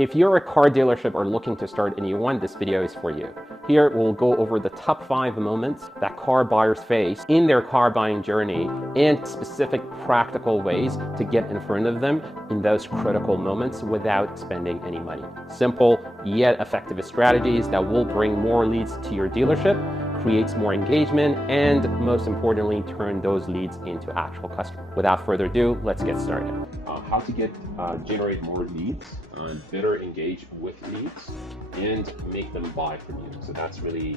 If you're a car dealership or looking to start a new one, this video is for you. Here we'll go over the top 5 moments that car buyers face in their car buying journey and specific practical ways to get in front of them in those critical moments without spending any money. Simple yet effective strategies that will bring more leads to your dealership, creates more engagement, and most importantly, turn those leads into actual customers. Without further ado, let's get started. How to generate more leads, better engage with leads, and make them buy from you. So that's really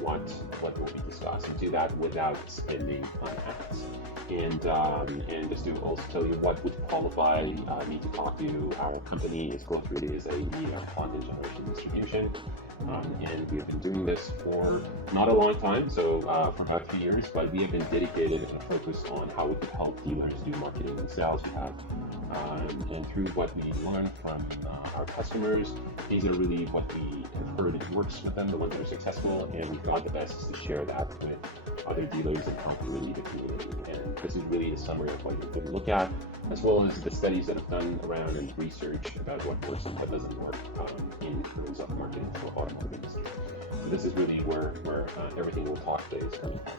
what will be discussed. And do that without spending on ads. And just to also tell you what would qualify me to talk to you. Our company is Glo3D, is a media content generation distribution. And we have been doing this for not a long time, so for about 3 years, but we have been dedicated and focused on how we could help dealers do marketing and sales. We have, and through what we learned from our customers, these are really what we have heard it works with them, the ones that are successful, and we thought the best is to share that with other dealers and help really the community. And this is really a summary of what you can look at, as well as the studies that have done around and research about what works and what doesn't work in terms of marketing for automotive industry. So this is really where everything we'll talk today is coming from.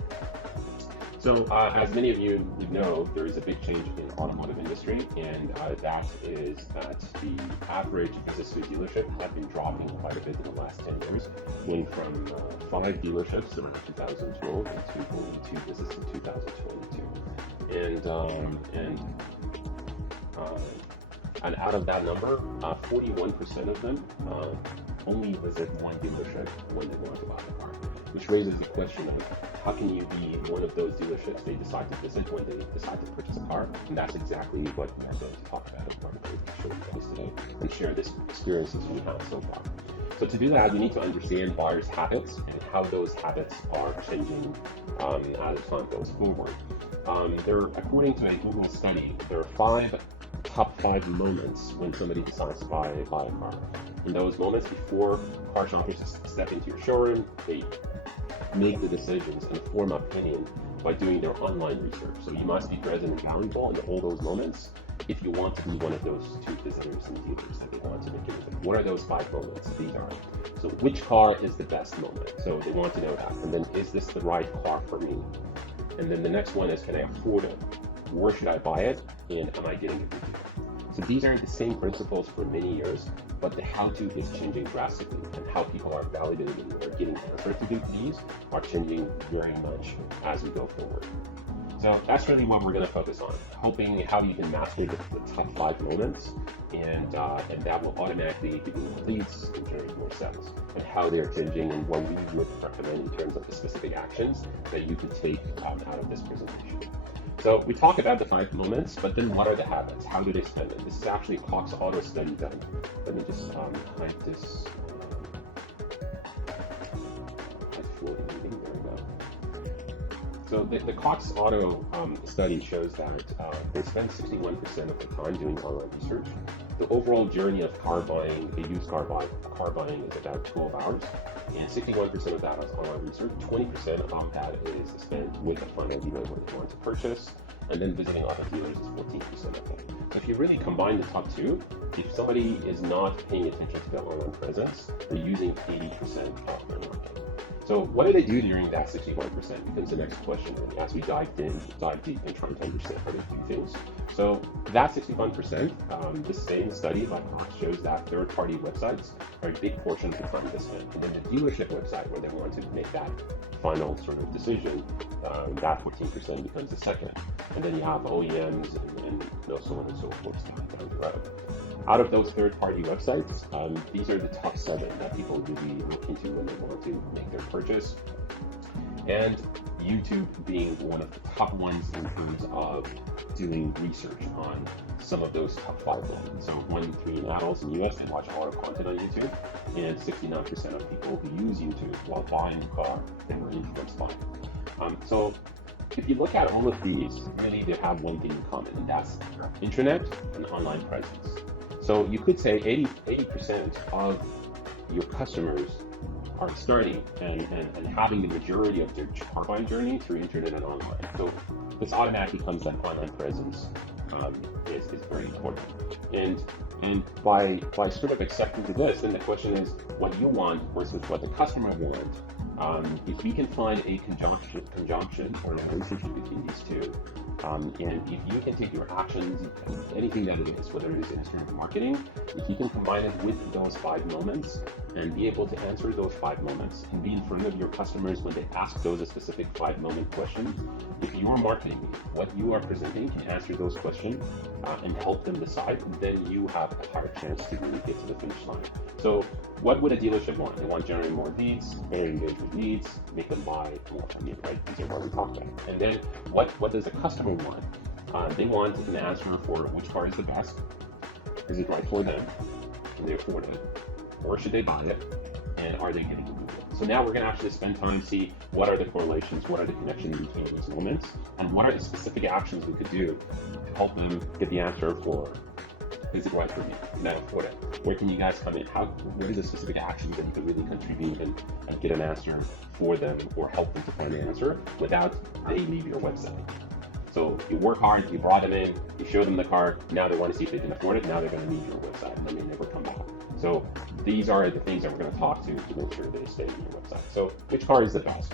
So as many of you know, there is a big change in automotive industry, and that is that the average visits to a dealership have been dropping quite a bit in the last 10 years. Went from 5 dealerships around 2012 to only 2 visits in 2022. And out of that number, 41% of them only visit one dealership when they want to buy a car, which raises the question of how can you be one of those dealerships they decide to visit when they decide to purchase a car? And that's exactly what we are going to talk about as part of the show you guys today and share this experiences we have so far. So to do that, we need to understand buyers' habits and how those habits are changing as time goes forward. According to a Google study, there are top 5 moments when somebody decides to buy a car. In those moments, before car shoppers step into your showroom, they make the decisions and form opinion by doing their online research. So you must be present and valuable in all those moments if you want to be one of those 2 visitors and dealers that they want to make it with. What are those 5 moments? These are. So which car is the best moment? So they want to know that. And then, is this the right car for me? And then the next one is, can I afford it? Where should I buy it? And am I getting a good deal? So these are the same principles for many years, but the how-to is changing drastically, and how people are validating or getting answers to these are changing very much as we go forward. So that's really what we're going to focus on, helping how you can master the top 5 moments, and that will automatically give you more leads and generate more sales, and how they're changing and what we would recommend in terms of the specific actions that you can take out of this presentation. So we talk about the 5 moments, but then what are the habits? How do they spend it? This is actually a Cox Auto study done. Let me just hide this. There we go. So the Cox Auto study shows that they spend 61% of the time doing online research. The overall journey of car buying, a used car buying is about 12 hours, and 61% of that is online research. 20% of that is spent with a final dealer when they want to purchase, and then visiting other dealers is 14% of that. So if you really combine the top 2, if somebody is not paying attention to their online presence, they're using 80% of their market. So what do they do during that 61% becomes the next question as we dive deep and try to understand how they do things. So that 61%, the same study by Cox shows that third-party websites are a big portion of the time they spend. And then the dealership website, where they want to make that final sort of decision, that 14% becomes the second. And then you have OEMs and so on and so forth down the road. Out of those third-party websites, these are the top 7 that people really look into when they want to make their purchase. And YouTube being one of the top ones in terms of doing research on some of those top 5 moments. So 1 in 3 adults in the US can watch auto content on YouTube, and 69% of people who use YouTube while buying a car, they were influenced by it. So if you look at all of these, really they have one thing in common, and that's internet and online presence. So you could say 80% of your customers are starting and having the majority of their car buying journey through internet and online. So this automatically comes that online presence is very important. And And by sort of accepting to this, then the question is what you want versus what the customer wants. If we can find a conjunction or a relationship between these two, and if you can take your actions, anything that it is, whether it is in terms of marketing, if you can combine it with those 5 moments and be able to answer those 5 moments and be in front of your customers when they ask those specific 5-moment questions, if your marketing, what you are presenting, can answer those questions and help them decide, then you have a higher chance to really get to the finish line. So what would a dealership want? They want to generate more leads, better engage with leads, make them buy more. I mean, right? These are what we talked about. And then what does a customer want? They want an answer for which car is the best. Is it right for them? Can they afford it? Or should they buy it? And are they getting a good deal? So now we're going to actually spend time to see what are the correlations, what are the connections between these moments, and what are the specific actions we could do to help them get the answer for is it right for me? Can I afford it? Where can you guys come in? What are the specific actions that you could really contribute and get an answer for them or help them to find the answer without they leave your website? So you work hard, you brought them in, you show them the car, now they want to see if they can afford it, now they're going to leave your website and they may never come back. So these are the things that we're going to talk to make sure they stay on your website. So which car is the best?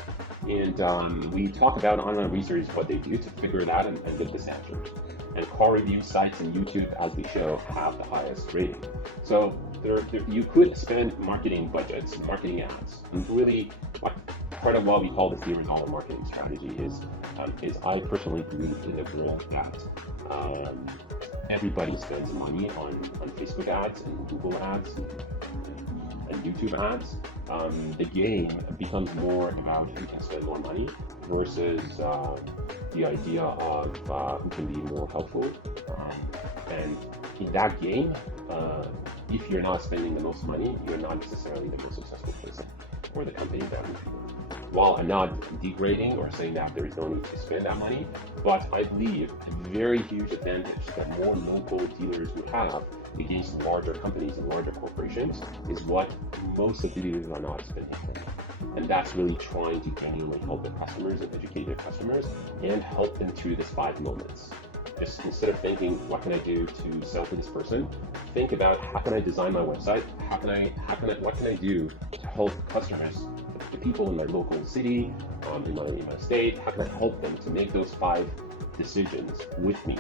And we talk about online research, what they do to figure it out and get this answer. And car review sites and YouTube, as we show, have the highest rating. So you could spend marketing budgets, marketing ads, and really part of what we call the $0 marketing strategy is I personally believe in the world that everybody spends money on Facebook ads and Google ads and YouTube ads. The game becomes more about who can spend more money versus the idea of who can be more helpful. And in that game, if you're not spending the most money, you're not necessarily the most successful person or the company that would. While I'm not degrading or saying that there is no need to spend that money, but I believe a very huge advantage that more local dealers would have against larger companies and larger corporations is what most of the dealers are not spending. And that's really trying to genuinely help their customers and educate their customers and help them through this 5 moments. Just instead of thinking, what can I do to sell to this person? Think about how can I design my website? What can I do to help customers, the people in my local city, in my state? How can I help them to make those 5 decisions with me?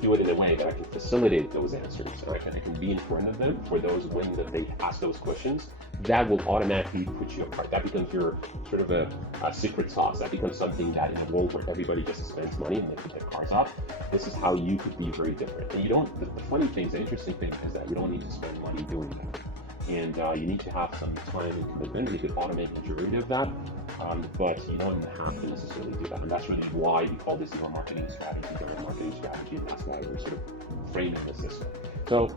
Do it in a way that I can facilitate those answers, and I can be in front of them for those when they ask those questions. That will automatically put you apart. That becomes your sort of a secret sauce. That becomes something that in a world where everybody just spends money and they put their cars up, this is how you could be very different. And you don't. The funny thing, the interesting thing is that you don't need to spend money doing that. And you need to have some time and commitment. You could automate the majority of that, but you don't have to necessarily do that. And that's really why we call this your marketing strategy, and that's why we're sort of framing the system. So,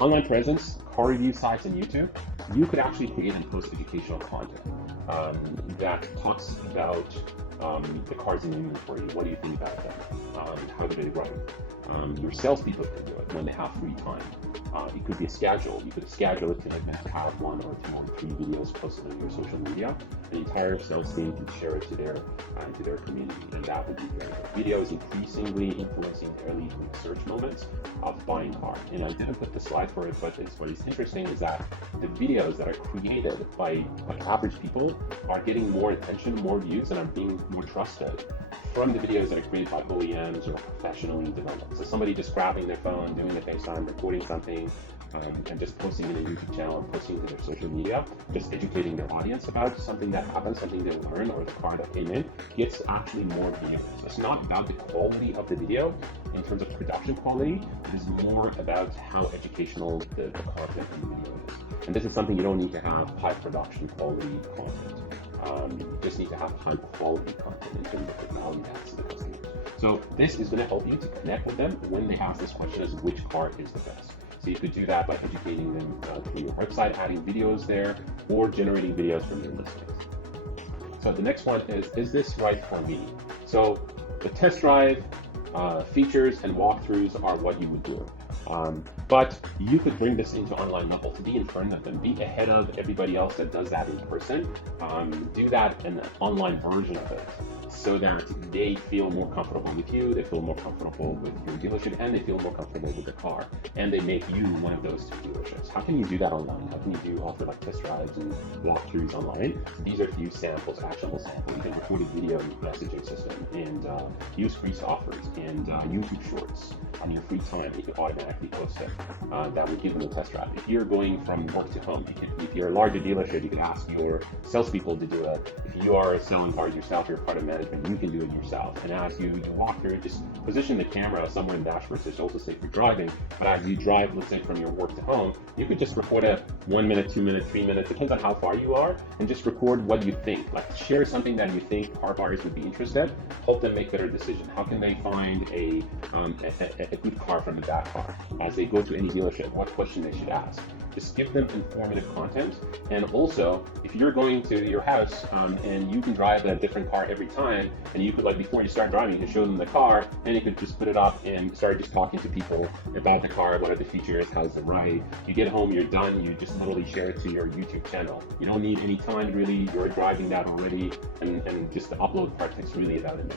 online presence, car review sites, and YouTube, you could actually create and post educational content that talks about the cars in inventory. What do you think about them? How do they run? Your salespeople can do it when they have free time. It could be a schedule. You could schedule it to have 1 or 2 or 3 videos posted on your social media. The entire sales team can share it to their community, and that would be very good. Video is increasingly influencing early search moments of buying cars. And I didn't put the slide for it, but what is interesting is that the videos that are created by average people are getting more attention, more views, and are being more trusted from the videos that are created by OEMs or professionally developed. So somebody just grabbing their phone, doing a FaceTime, recording something, and just posting it in a YouTube channel, posting it to their social media, just educating their audience about something that happened, something they learned, or the car that came in, gets actually more views. It's not about the quality of the video in terms of production quality, it is more about how educational the content in the video is. And this is something you don't need to have high production quality content. You just need to have high quality content in terms of the value adds to the customers. So this is going to help you to connect with them when they ask this question as which car is the best. So you could do that by educating them through your website, adding videos there, or generating videos from your listings. So the next one is this right for me? So the test drive features and walkthroughs are what you would do. But you could bring this into online levels, be in front of them, be ahead of everybody else that does that in person. Do that in an online version of it, so that they feel more comfortable with you, they feel more comfortable with your dealership, and they feel more comfortable with the car, and they make you one of those two dealerships. How can you do that online? How can you offer like test drives and walkthroughs online? These are a few samples, actionable samples. You can record a video messaging system and use free softwares and YouTube Shorts on your free time. You can automatically post it. That would give them a test drive. If you're going from work to home, if you're a larger dealership, you can ask your salespeople to do it. If you are selling cars yourself, you're part of management, you can do it yourself. And as you walk through, just position the camera somewhere in the dashboard, so it's also safe for driving. But as you drive, let's say from your work to home, you could just record a 1 minute, 2 minutes, 3 minutes, depends on how far you are, and just record what you think. Like share something that you think car buyers would be interested, help them make better decisions. How can they find a good car from a bad car? As they go to any dealership, what question they should ask. Just give them informative content. And also, if you're going to your house and you can drive a different car every time, and you could, like, before you start driving, you could show them the car, and you could just put it up and start just talking to people about the car, what are the features, how's it ride. You get home, you're done, you just literally share it to your YouTube channel. You don't need any time really, you're driving that already, and just the upload part takes really about a minute.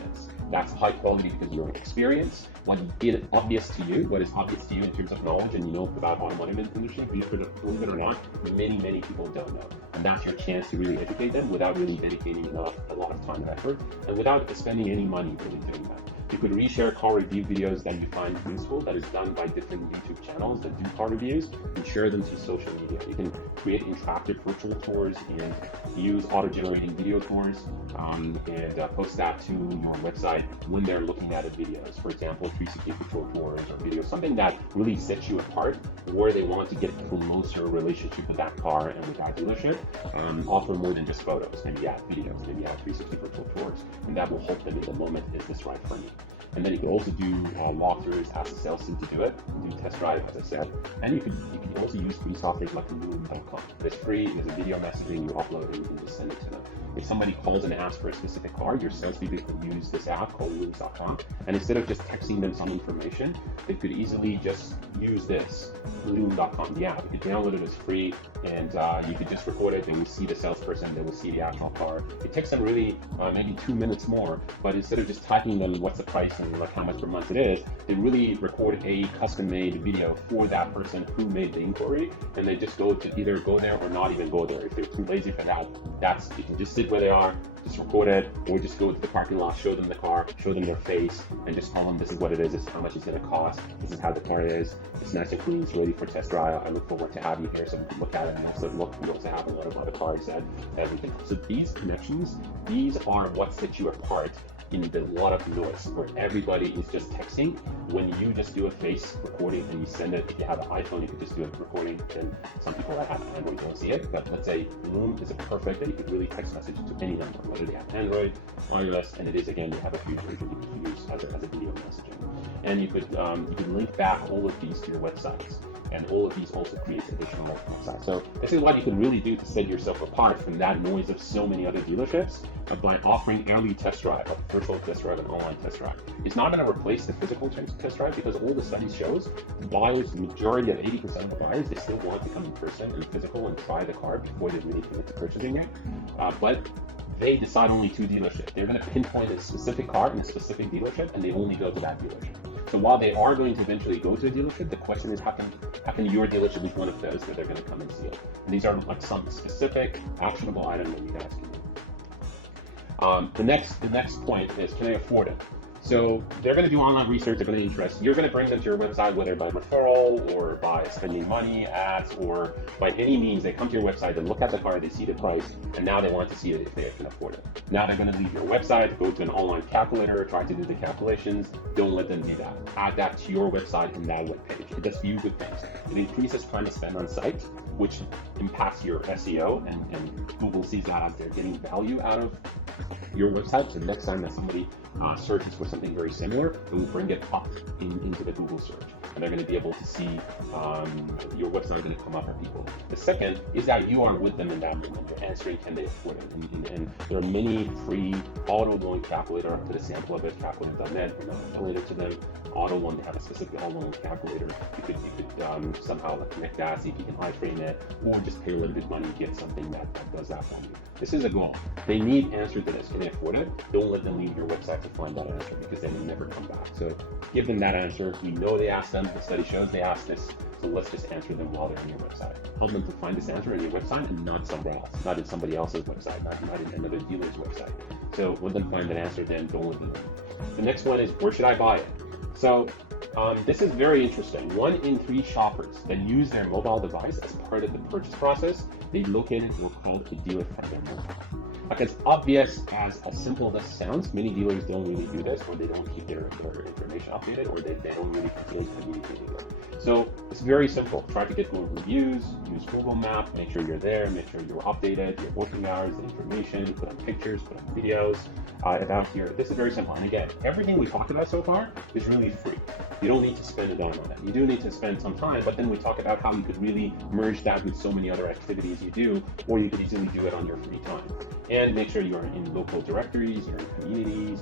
That's high quality because you're experienced. What is obvious to you, what is obvious to you in terms of knowledge, and you know about automotive industry, believe it or not, many people don't know. And that's your chance to really educate them without really dedicating a lot of time and effort, and without spending any money really doing that. You could reshare car review videos that you find useful, that is done by different YouTube channels that do car reviews, and share them to social media. You can create interactive virtual tours and use auto-generating video tours and post that to your website when they're looking at videos. For example, 360 virtual tours or videos, something that really sets you apart, where they want to get a closer relationship with that car and with that dealership. Offer more than just photos, maybe add videos, maybe add 360 virtual tours, and that will help them in the moment, is this right for me? And then you can also do walkthroughs, ask the sales team to do it, do test drive, as I said. And you can also use free software like Glo3D. It's free, it's a video messaging, you upload it, and you can just send it to them. If somebody calls and asks for a specific car, your salespeople can use this app called Glo3D. And instead of just texting them some information, they could easily just use this, Glo3D, the app. You could download it, it's free, and you could just record it, and you see the salesperson, they will see the actual car. It takes them really maybe 2 minutes more, but instead of just typing them what's the price and like how much per month it is, they really record a custom-made video for that person who made the inquiry, and they just go to either go there or not even go there. If they're too lazy for that, you can just sit where they are, just record it, or just go to the parking lot, show them the car, show them their face, and just tell them this is what it is, this is how much it's going to cost, this is how the car is, it's nice and clean, it's ready for test drive. I look forward to having you here so we can look at it, and also we also have a lot of other cars and everything. So these connections, these are what sets you apart in the lot of noise where everybody is just texting. When you just do a face recording and you send it, if you have an iPhone, you could just do a recording, and some people that have Android don't see it, but let's say Loom is a perfect that you could really text message to any number, whether they have Android, iOS, and it is, again, you have a feature you can use as a video messaging. And you could link back all of these to your websites. And all of these also creates additional websites. So this is what you can really do to set yourself apart from that noise of so many other dealerships by offering early test drive, like virtual test drive and online test drive. It's not going to replace the physical test drive, because all the studies shows buyers, the majority of 80% of the buyers, they still want to come in person and physical and try the car before they really commit to purchasing it. But they decide only to dealership. They're going to pinpoint a specific car in a specific dealership, and they only go to that dealership. So while they are going to eventually go to a dealership, the question is how can your dealership be one of those that they're going to come and see it? And these are like some specific actionable items that you guys can do. The next point is, can I afford it? So they're going to do online research, they're going to interest. You're going to bring them to your website, whether by referral or by spending money, ads, or by any means. They come to your website, they look at the car, they see the price, and now they want to see it if they can afford it. Now they're going to leave your website, go to an online calculator, try to do the calculations. Don't let them do that. Add that to your website and that web page. It does few good things. It increases time to spend on site, which impacts your SEO, and Google sees that as they're getting value out of your website. So next time that somebody searches for something very similar, it will bring it up into the Google search. and they're going to be able to see your website going to come up for people. The second is that you are with them in that moment. You're answering, can they afford it? And there are many free auto loan calculator up to the sample of it, calculator.net. We're not affiliated to them. Auto loan, they have a specific auto loan calculator. You could somehow connect that, see if you can iframe it, or just pay a little bit of money, get something that does that for you. This is a goal. They need answer to this. Can they afford it? Don't let them leave your website to find that answer, because they may never come back. So give them that answer. We know they asked them. The study shows they asked this. So let's just answer them while they're on your website. Help them to find this answer on your website and not somewhere else, not in somebody else's website, not in another dealer's website. So let them find that answer, then don't let them. The next one is, where should I buy it? So this is very interesting. 1 in 3 shoppers that use their mobile device as part of the purchase process, they located or called a dealer from their mobile. Like, as obvious as simple as this sounds, many dealers don't really do this, or they don't keep their information updated, or they don't really continue communicating it. So it's very simple. Try to get more reviews, use Google Maps, make sure you're there, make sure you're updated, your working hours, the information, put on pictures, put on videos about here. This is very simple. And again, everything we talked about so far is really free. You don't need to spend a dime on that. You do need to spend some time, but then we talk about how you could really merge that with so many other activities you do, or you could easily do it on your free time. And make sure you're in local directories, you're in communities,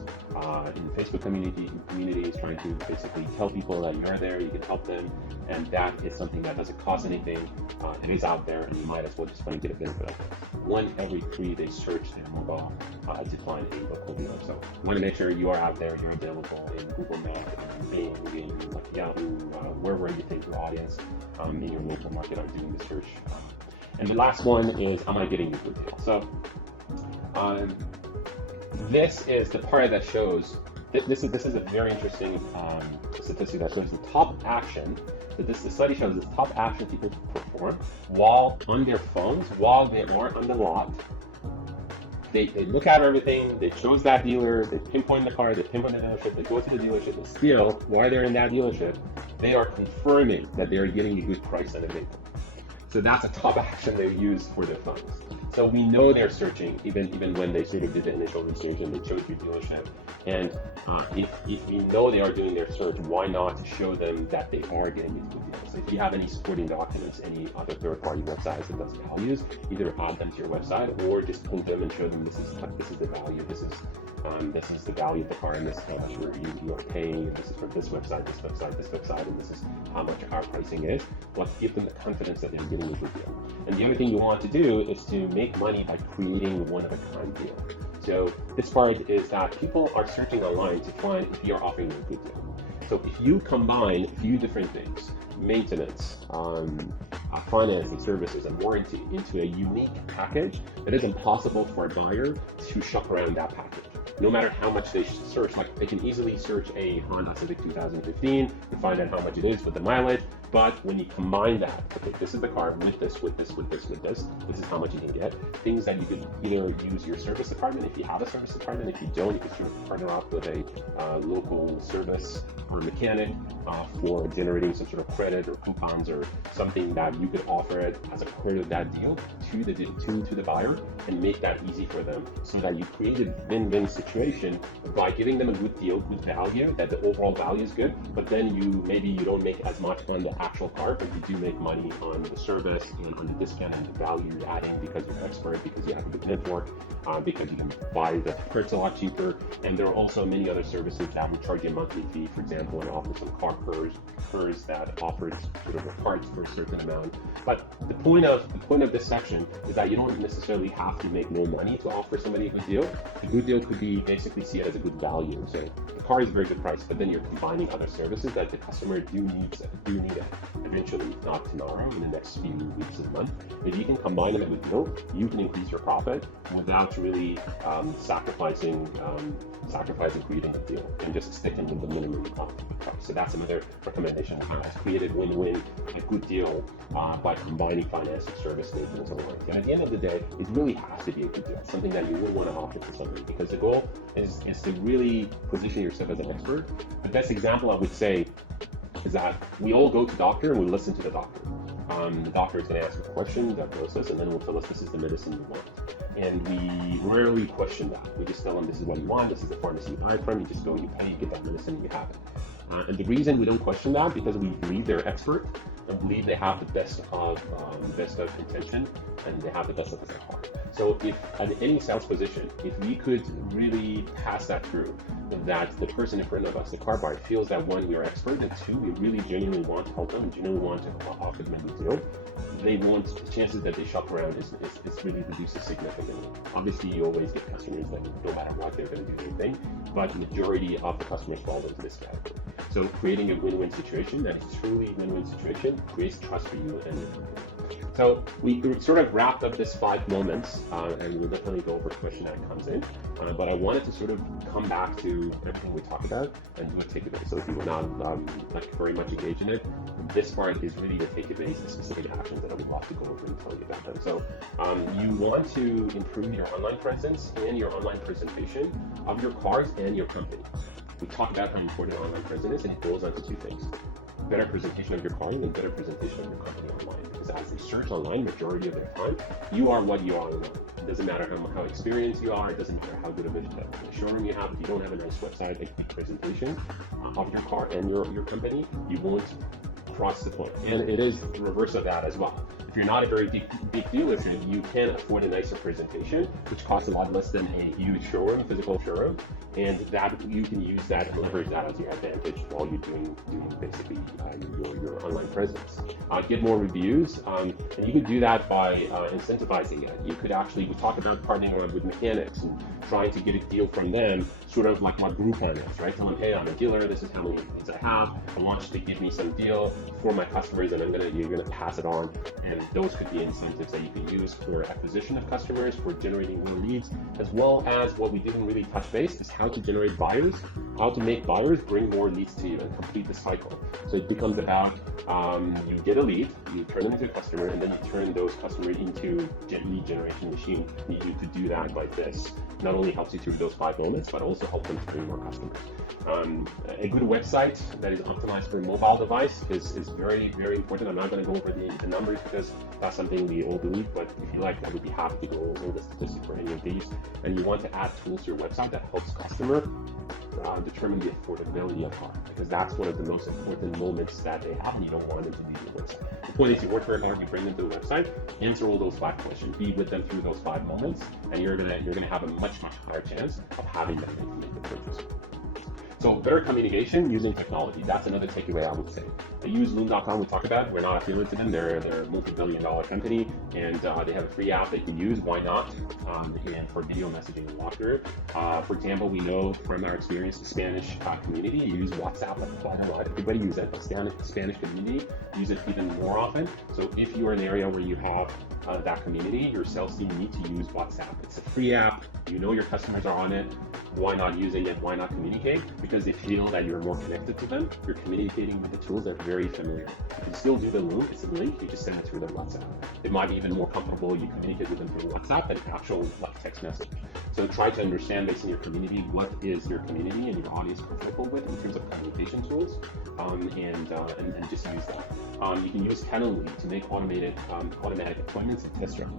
in Facebook communities, trying to basically tell people that you're there, you can help them, and that is something that doesn't cost anything. It is out there, and you might as well just get a benefit of it. 1 every 3 they search their mobile to find a local dealer. So you want to make sure you are out there, you're available in Google Maps, in Bing, in Yahoo, wherever you think your audience in your local market are doing the search. And the last one is, am I getting a good deal? So this is the part that shows, this is a very interesting statistic that shows the top action, the study shows the top action people perform while on their phones, while they are on the lot. They look at everything, they chose that dealer, they pinpoint the car, they pinpoint the dealership, they go to the dealership, and still, while they're in that dealership, they are confirming that they are getting a good price on a vehicle. So that's a top action they use for their phones. So we know they're searching, even when they sort of did the initial research and they chose your dealership. And if we know they are doing their search, why not show them that they are getting these good deals? So if you have any supporting documents, any other third-party websites that does values, either add them to your website or just pull them and show them this is the value, this is the value of the car, and this is how much you are paying, and this is from this website, and this is how much our pricing is. Let's give them the confidence that they're getting a good deal. And the other thing you want to do is to make money by creating one-of-a-kind deal. So this part is that people are searching online to find if you're offering a good deal. So if you combine a few different things, maintenance, financing services, and warranty into a unique package, it is impossible for a buyer to shop around that package. No matter how much they search, like they can easily search a Honda Civic 2015 and find out how much it is with the mileage. But when you combine that, okay, this is the car with this, this is how much you can get. Things that you could either use your service department if you have a service department. If you don't, you can sort of partner up with a local service or mechanic for generating some sort of credit or coupons or something that you could offer it as a part of that deal to the buyer, and make that easy for them, so that you create a win-win situation by giving them a good deal, good value, that the overall value is good, but then maybe you don't make as much on the actual car, but you do make money on the service and on the discount and the value you're adding because you're an expert, because you have a good network, because you can buy the parts a lot cheaper. And there are also many other services that will charge you a monthly fee, for example, and offer some car curs that offers sort of parts for a certain amount. But the point of this section is that you don't necessarily have to make more money to offer somebody a good deal. A good deal could be basically see it as a good value. So the car is a very good price, but then you're combining other services that the customer do need it eventually, not tomorrow, in the next few weeks and months. If you can combine them with a deal, you can increase your profit without really sacrificing creating a deal, and just sticking with the minimum price. So that's another recommendation. Create a win-win, a good deal by combining financing, service, maintenance, and warranty. And at the end of the day, it really has to be a good deal, something that you would want to offer to somebody, because the goal is to really position yourself as an expert. The best example I would say is that we all go to the doctor and we listen to the doctor. The doctor is going to ask a question, diagnosis, and then will tell us this is the medicine you want. And we rarely question that. We just tell them this is what you want, this is the pharmacy you buy it from, you just go, you pay, you get that medicine, and you have it. And the reason we don't question that, because we believe they're expert and believe they have the best of contention, and they have the best of their car. So if at any sales position, if we could really pass that through, that the person in front of us, the car buyer, feels that one, we are expert, and two, we really genuinely want to help them and genuinely want to offer them a new deal, they want, the chances that they shop around is really reduces significantly. Obviously, you always get customers that no matter what, they're going to do anything, but the majority of the customers fall into this category. So creating a win-win situation that is truly win-win situation creates trust for you and your company. So we sort of wrapped up this 5 moments, and we'll definitely go over a question that comes in. But I wanted to sort of come back to everything we talked about and do a takeaway. So if you were not like very much engaged in it, this part is really the takeaways, the specific actions that I would love to go over and tell you about them. So you want to improve your online presence and your online presentation of your cars and your company. We talked about how important online presence is, and it boils down to 2 things. Better presentation of your car and better presentation of your company online. Because as they search online, majority of their time, you are what you are online. It doesn't matter how experienced you are, it doesn't matter how good of a showroom you have. If you don't have a nice website, a quick presentation of your car and your company, you won't cross the point. And it is the reverse of that as well. If you're not a very big dealership, you can afford a nicer presentation, which costs a lot less than a huge showroom, physical showroom, and that you can use that and leverage that as your advantage while you're doing basically your online presence. Get more reviews, and you can do that by incentivizing it. You could actually, we talk about partnering with mechanics and trying to get a deal from them, sort of like what Groupon is, right? Tell them, hey, I'm a dealer, this is how many things I have, I want you to give me some deal for my customers, and you're gonna pass it on. And those could be incentives that you can use for acquisition of customers, for generating more leads, as well as what we didn't really touch base is how to generate buyers, how to make buyers bring more leads to you and complete the cycle. So it becomes about you get a lead, you turn them into a customer, and then you turn those customers into lead generation machine. You need to do that like this. Not only helps you through those 5 moments, but also help them to bring more customers. A good website that is optimized for a mobile device is very, very important. I'm not going to go over the numbers because that's something we all believe, but if you like, I would be happy to go over the statistics for any of these. And you want to add tools to your website that helps customer determine the affordability of car, because that's one of the most important moments that they have, and you don't want them to leave your website. The point is, you work very hard, you bring them to the website, answer all those 5 questions, be with them through those 5 moments, and you're gonna have a much higher chance of having them make the purchase. So better communication using technology. That's another takeaway I would say. I use Loom.com, we talked about it. We're not affiliated to them. They're a multi-billion-dollar company, and they have a free app that you can use. Why not? And for video messaging and walkthrough. For example, we know from our experience, the Spanish community use WhatsApp quite a lot. Everybody uses it. The Spanish community use it even more often. So if you are in an area where you have that community, your sales team need to use WhatsApp. It's a free app. You know your customers are on it. Why not using it? Why not communicate? Because they feel that you're more connected to them. You're communicating with the tools that are very familiar. You can still do the Loom. It's a link. You just send it through their WhatsApp. It might be even more comfortable. You communicate with them through WhatsApp than actual text message. So try to understand, based on your community, what is your community and your audience comfortable with in terms of communication tools, and just use that. You can use Calendly to make automatic appointments and test drive.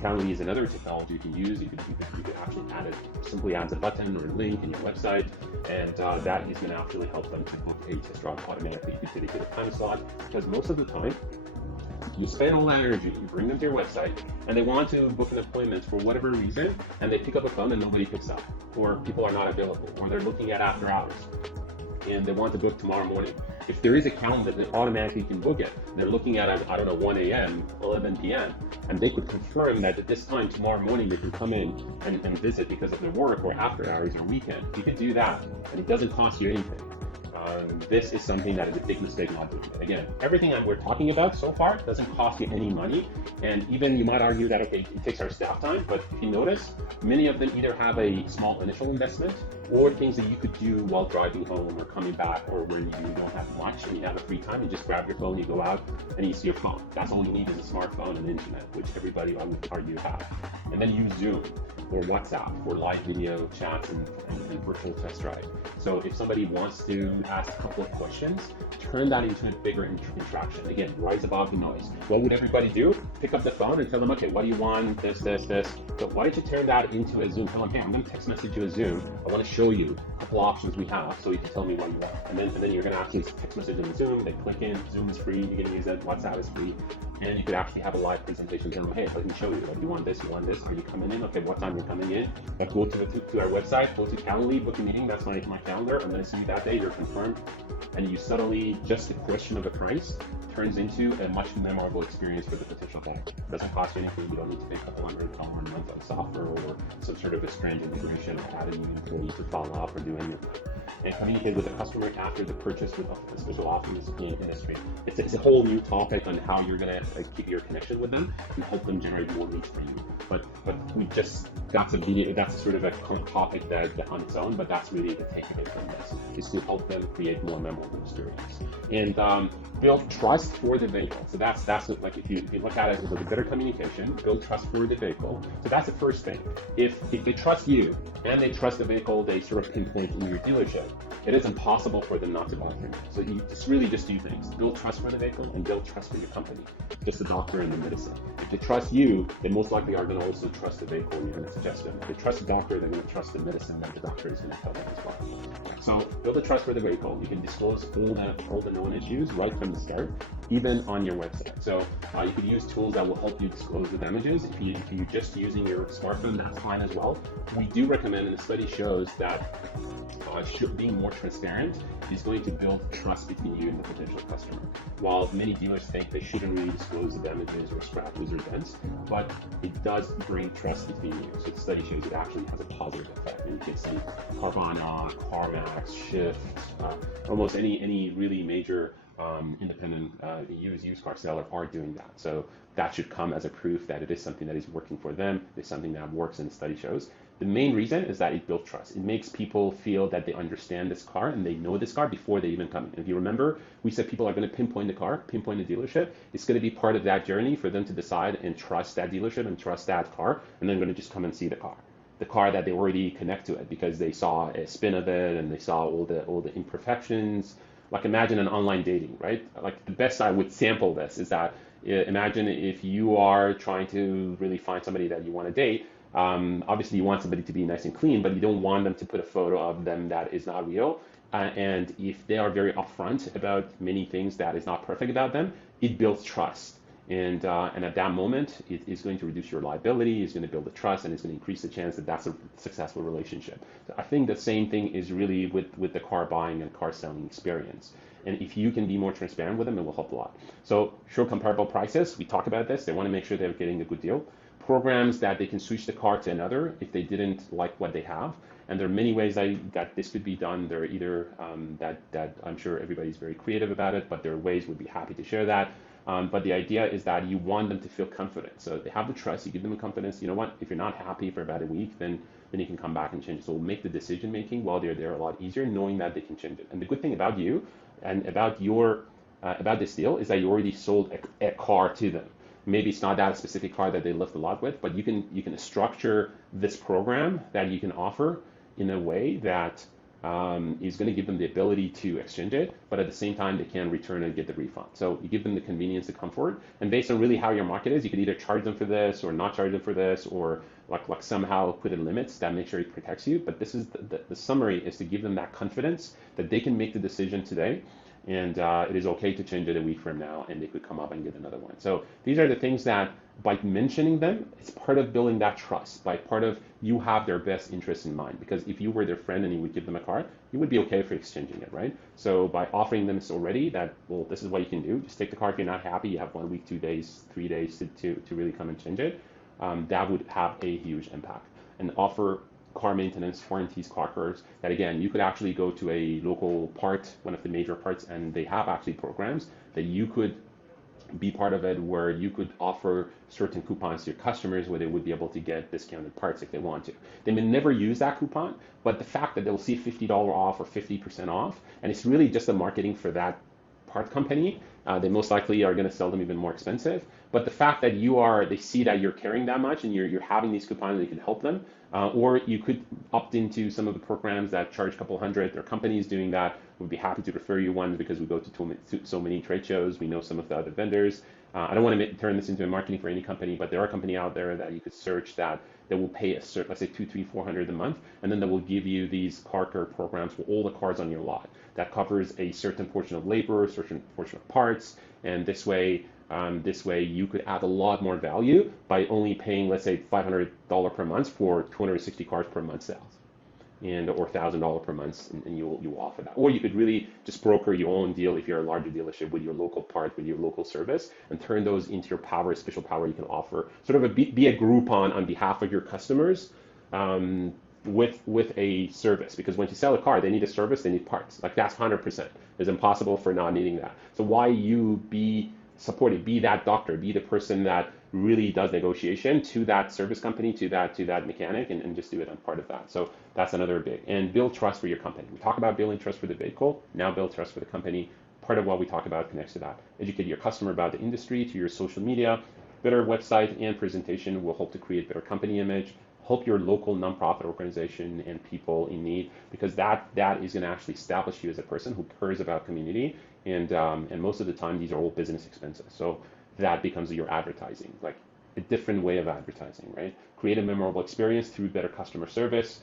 Calendly is another technology you can use. You could actually add it, simply adds a button or a link in your website, and that is going to actually help them to book a test drive automatically. You can dedicate a time slot, because most of the time, you spend all that energy, you bring them to your website, and they want to book an appointment for whatever reason, and they pick up a phone and nobody picks up, or people are not available, or they're looking at after hours, and they want to book tomorrow morning. If there is a calendar that automatically can book it, they're looking at, 1 a.m., 11 p.m., and they could confirm that at this time tomorrow morning they can come in and visit because of their work or after hours or weekend. You can do that, and it doesn't cost you anything. This is something that is a big mistake not doing. Again, everything that we're talking about so far doesn't cost you any money, and even you might argue that, okay, it takes our staff time, but if you notice, many of them either have a small initial investment or things that you could do while driving home or coming back, or when you don't have lunch and you have a free time, you just grab your phone, you go out, and you see your phone. That's all you need is a smartphone and internet, which everybody, I would argue, have. And then use Zoom or WhatsApp for live video chats and virtual test drive. So if somebody wants to ask a couple of questions, turn that into a bigger interaction. Again, rise above the noise. What would everybody do? Pick up the phone and tell them, okay, what do you want? This. But why don't you turn that into a Zoom? Tell them, hey, I'm going to text message you a Zoom. I want to show you a couple options we have, so you can tell me what you want. And then you're going to actually text message in Zoom, they click in, Zoom is free, you can use it, WhatsApp is free, and you could actually have a live presentation telling them, hey, let me show you, like, you want this, are you coming in? Okay, what time you're coming in? Like, go to our website, go to Calendly, book a meeting, that's my calendar, I'm going to see you that day, you're confirmed. And you suddenly, just the question of the price turns into a much memorable experience for the potential client. It doesn't cost you anything, you don't need to pay a couple $100 a month on software or some sort of a strange integration or add a new employee to follow up or do anything. And communicate with the customer after the purchase with a special offer in the industry. It's a whole new topic on how you're going to keep your connection with them and help them generate more leads for you. But we just got some video, that's sort of a topic that on its own, but that's really the takeaway from this, is to help them create more memorable experience. And build trust for the vehicle. So that's like, if you look at it with a better communication, build trust for the vehicle. So that's the first thing. If they trust you and they trust the vehicle they sort of pinpoint in your dealership, it is impossible for them not to buy from you. So you really just do things. Build trust for the vehicle and build trust for your company. Just the doctor and the medicine. If they trust you, they most likely are going to also trust the vehicle and you're going to suggest them. If they trust the doctor, they're going to trust the medicine that the doctor is going to tell them as well. So build a trust for the vehicle. You can disclose all the known issues right from the start, even on your website. So you could use tools that will help you disclose the damages. If you're just using your smartphone, that's fine as well. We do recommend, and the study shows that being more transparent is going to build trust between you and the potential customer. While many dealers think they shouldn't really disclose the damages or scratches or dents, but it does bring trust between you. So the study shows it actually has a positive effect. And you can see Carvana, CarMax, Shift, almost any really major independent used car seller are doing that. So that should come as a proof that it is something that is working for them. It's something that works, and the study shows. The main reason is that it builds trust. It makes people feel that they understand this car and they know this car before they even come in. If you remember, we said people are going to pinpoint the car, pinpoint the dealership. It's going to be part of that journey for them to decide and trust that dealership and trust that car, and then going to just come and see the car that they already connect to it because they saw a spin of it and they saw all the imperfections. Like, imagine an online dating, right? Like, the best I would sample this is that imagine if you are trying to really find somebody that you want to date. Obviously you want somebody to be nice and clean, but you don't want them to put a photo of them that is not real. And if they are very upfront about many things that is not perfect about them, it builds trust. And at that moment, it is going to reduce your liability, it's going to build the trust, and it's going to increase the chance that that's a successful relationship. So I think the same thing is really with the car buying and car selling experience. And if you can be more transparent with them, it will help a lot. So show comparable prices. We talk about this. They want to make sure they're getting a good deal. Programs that they can switch the car to another if they didn't like what they have. And there are many ways that this could be done. There are either that I'm sure everybody's very creative about it, but there are ways we'd be happy to share that. But the idea is that you want them to feel confident. So they have the trust, you give them the confidence. You know what, if you're not happy for about a week, then you can come back and change it. So we'll make the decision making while they're there a lot easier, knowing that they can change it. And the good thing about you and about this deal is that you already sold a car to them. Maybe it's not that specific car that they lived a lot with, but you can structure this program that you can offer in a way that is going to give them the ability to exchange it, but at the same time they can return and get the refund. So you give them the convenience, the comfort, and based on really how your market is, you could either charge them for this or not charge them for this, or like somehow put in limits that make sure it protects you. But this is the summary is to give them that confidence that they can make the decision today. And it is okay to change it a week from now, and they could come up and get another one. So these are the things that, by mentioning them, it's part of building that trust, by part of you have their best interest in mind. Because if you were their friend and you would give them a car, you would be okay for exchanging it, right? So by offering them this already, that, well, this is what you can do. Just take the car if you're not happy. You have 1 week, 2 days, 3 days to really come and change it. That would have a huge impact. And offer car maintenance, warranties, car curves, that again, you could actually go to a local part, one of the major parts, and they have actually programs that you could be part of it, where you could offer certain coupons to your customers where they would be able to get discounted parts if they want to. They may never use that coupon, but the fact that they'll see $50 off or 50% off, and it's really just a marketing for that part company, they most likely are going to sell them even more expensive. But the fact that they see that you're caring that much and you're having these coupons that you can help them, or you could opt into some of the programs that charge a couple hundred. There are companies doing that. We'd be happy to refer you one because we go to so many trade shows. We know some of the other vendors. I don't want to turn this into a marketing for any company, but there are companies out there that you could search that will pay a certain, let's say 200, 300, 400 a month, and then they will give you these car care programs for all the cars on your lot. That covers a certain portion of labor, a certain portion of parts, and this way you could add a lot more value by only paying, let's say, $500 per month for 260 cars per month sales, or $1,000 per month, and you offer that. Or you could really just broker your own deal if you're a larger dealership with your local part, with your local service, and turn those into your special power you can offer. Sort of be a Groupon on behalf of your customers. With a service, because when you sell a car, they need a service, they need parts. Like that's 100%. It's impossible for not needing that. So why you be supported, be that doctor, be the person that really does negotiation to that service company, to that mechanic, and just do it on part of that. So that's another big. And build trust for your company. We talk about building trust for the vehicle. Now build trust for the company. Part of what we talk about connects to that. Educate your customer about the industry, to your social media. Better website and presentation will help to create better company image. Help your local nonprofit organization and people in need, because that is going to actually establish you as a person who cares about community, and most of the time these are all business expenses. So that becomes your advertising, like a different way of advertising, right? Create a memorable experience through better customer service.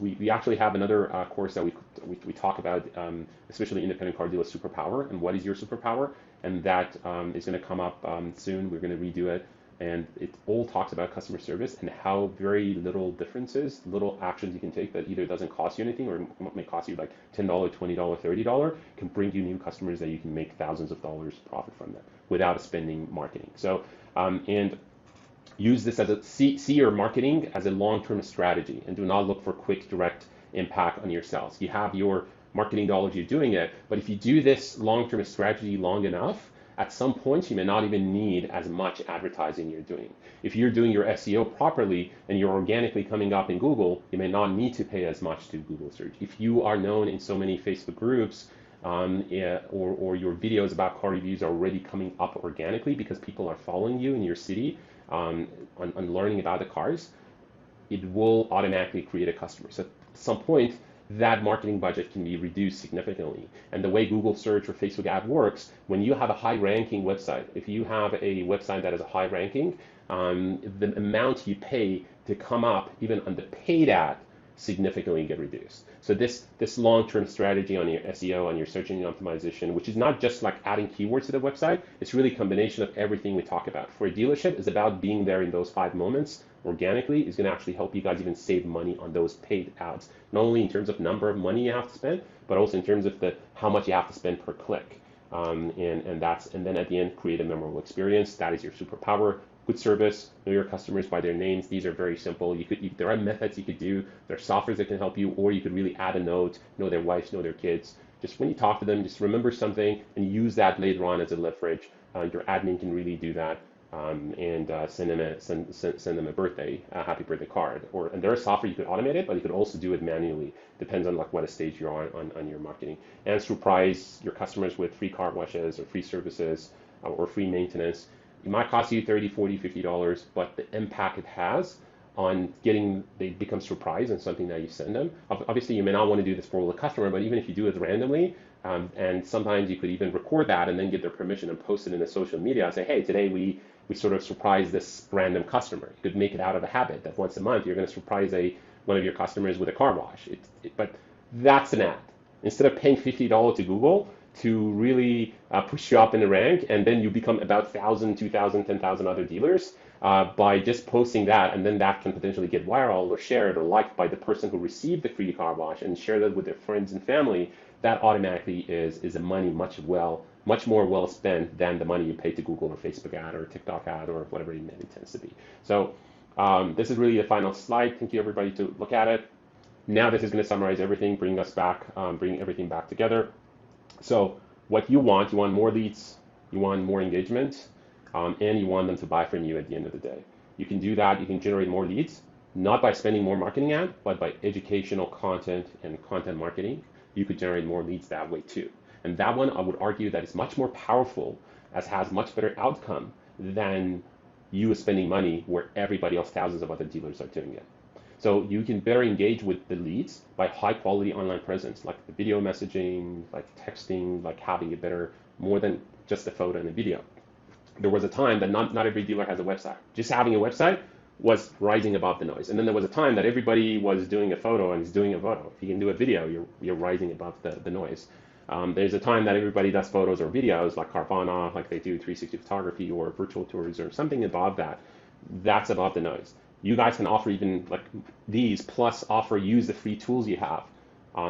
We actually have another course that we talk about, especially independent car dealer superpower, and what is your superpower, and that is going to come up soon. We're going to redo it. And it all talks about customer service and how very little differences, little actions you can take that either doesn't cost you anything or may cost you like $10, $20, $30 can bring you new customers that you can make thousands of dollars profit from them without spending marketing. So, and use this as see your marketing as a long-term strategy, and do not look for quick, direct impact on your sales. You have your marketing dollars, you're doing it, but if you do this long-term strategy long enough, at some point, you may not even need as much advertising you're doing. If you're doing your SEO properly and you're organically coming up in Google, you may not need to pay as much to Google search. If you are known in so many Facebook groups, or your videos about car reviews are already coming up organically because people are following you in your city on learning about the cars, it will automatically create a customer. So at some point, that marketing budget can be reduced significantly. And the way Google search or Facebook ad works, when you have a high ranking website, if you have a website that is a high ranking, the amount you pay to come up even on the paid ad significantly get reduced. So this long-term strategy on your SEO, on your search engine optimization, which is not just like adding keywords to the website, it's really a combination of everything we talk about. For a dealership, it's about being there in those 5 moments organically. Is going to actually help you guys even save money on those paid ads, not only in terms of number of money you have to spend, but also in terms of how much you have to spend per click. And then at the end, create a memorable experience. That is your superpower. Good service, know your customers by their names. These are very simple. There are methods you could do. There are softwares that can help you, or you could really add a note, know their wives, know their kids. Just when you talk to them, just remember something and use that later on as a leverage. Your admin can really do that, and send them a happy birthday card. And there is software you could automate it, but you could also do it manually. Depends on like what stage you're on your marketing. And surprise your customers with free car washes or free services or free maintenance. It might cost you $30, $40, $50, but the impact it has on they become surprised and something that you send them. Obviously, you may not want to do this for the customer, but even if you do it randomly, and sometimes you could even record that and then get their permission and post it in the social media and say, hey, today we sort of surprise this random customer. You could make it out of a habit that once a month you're going to surprise one of your customers with a car wash. But that's an ad. Instead of paying $50 to Google to really push you up in the rank, and then you become about 1,000, 2,000, 10,000 other dealers by just posting that, and then that can potentially get viral or shared or liked by the person who received the free car wash and share that with their friends and family. That automatically is a money much more well spent than the money you pay to Google or Facebook ad or TikTok ad or whatever it tends to be. So this is really the final slide. Thank you everybody to look at it. Now this is going to summarize everything, bring everything back together. So what you want more leads, you want more engagement, and you want them to buy from you at the end of the day. You can do that. You can generate more leads, not by spending more marketing ad, but by educational content and content marketing. You could generate more leads that way too. And that one, I would argue that is much more powerful, as has much better outcome than you spending money where everybody else, thousands of other dealers are doing it. So you can better engage with the leads by high quality online presence, like the video messaging, like texting, like having a better, more than just a photo and a video. There was a time that not every dealer has a website. Just having a website was rising above the noise. And then there was a time that everybody was doing a photo and is doing a photo. If you can do a video, you're rising above the noise. There's a time that everybody does photos or videos like Carvana, like they do 360 photography or virtual tours or something above that. That's above the noise. You guys can offer even like these, plus offer use the free tools you have,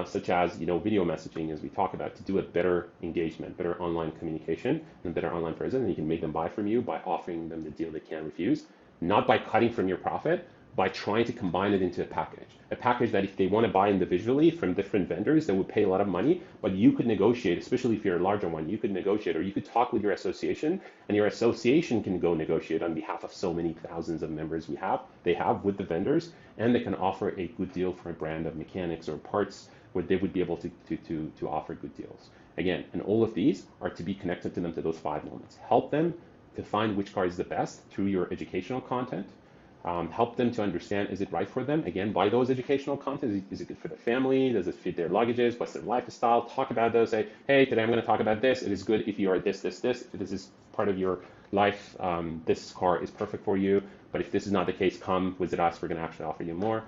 such as video messaging, as we talk about, to do a better engagement, better online communication, and better online presence. And you can make them buy from you by offering them the deal they can't refuse, not by cutting from your profit, by trying to combine it into a package. A package that if they want to buy individually from different vendors, they would pay a lot of money, but you could negotiate, especially if you're a larger one, you could negotiate, or you could talk with your association, and your association can go negotiate on behalf of so many thousands of members they have with the vendors, and they can offer a good deal for a brand of mechanics or parts where they would be able to offer good deals. Again, and all of these are to be connected to them to those 5 moments. Help them to find which car is the best through your educational content. Help them to understand, is it right for them? Again, buy those educational content. Is it good for their family? Does it fit their luggages? What's their lifestyle? Talk about those. Say, hey, today I'm going to talk about this. It is good if you are this. If this is part of your life, this car is perfect for you. But if this is not the case, come visit us. We're going to actually offer you more.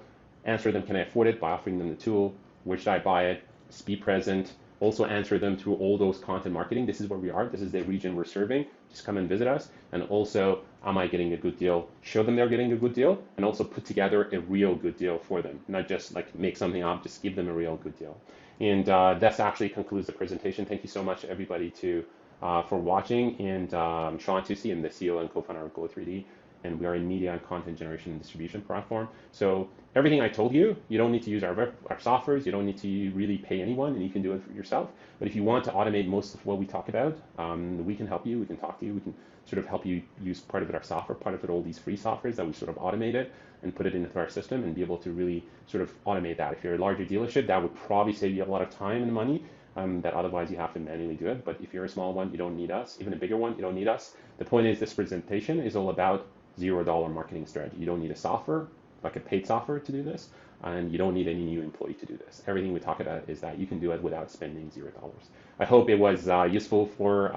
Answer them, can I afford it? By offering them the tool. Where should I buy it? Just be present. Also answer them through all those content marketing. This is where we are. This is the region we're serving. Just come and visit us. And also, am I getting a good deal? Show them they're getting a good deal, and also put together a real good deal for them. Not just like make something up, just give them a real good deal. And that actually concludes the presentation. Thank you so much, everybody, for watching. And I'm Sean Tusi, I'm the CEO and co-founder of Glo3D. And we are a media and content generation and distribution platform. So everything I told you, you don't need to use our softwares. You don't need to really pay anyone, and you can do it for yourself. But if you want to automate most of what we talk about, we can help you. We can talk to you. We can sort of help you use part of it our software, part of it all these free softwares that we sort of automated and put it into our system and be able to really sort of automate that. If you're a larger dealership, that would probably save you a lot of time and money. That otherwise you have to manually do it. But if you're a small one, you don't need us. Even a bigger one, you don't need us. The point is, this presentation is all about $0 marketing strategy. You don't need a software, like a paid software, to do this, and you don't need any new employee to do this. Everything we talk about is that you can do it without spending $0. I hope it was useful for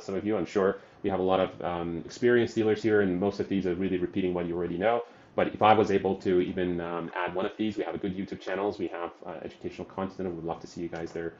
some of you. I'm sure we have a lot of experienced dealers here, and most of these are really repeating what you already know. But if I was able to even add one of these, we have a good YouTube channels, we have educational content, and we'd love to see you guys there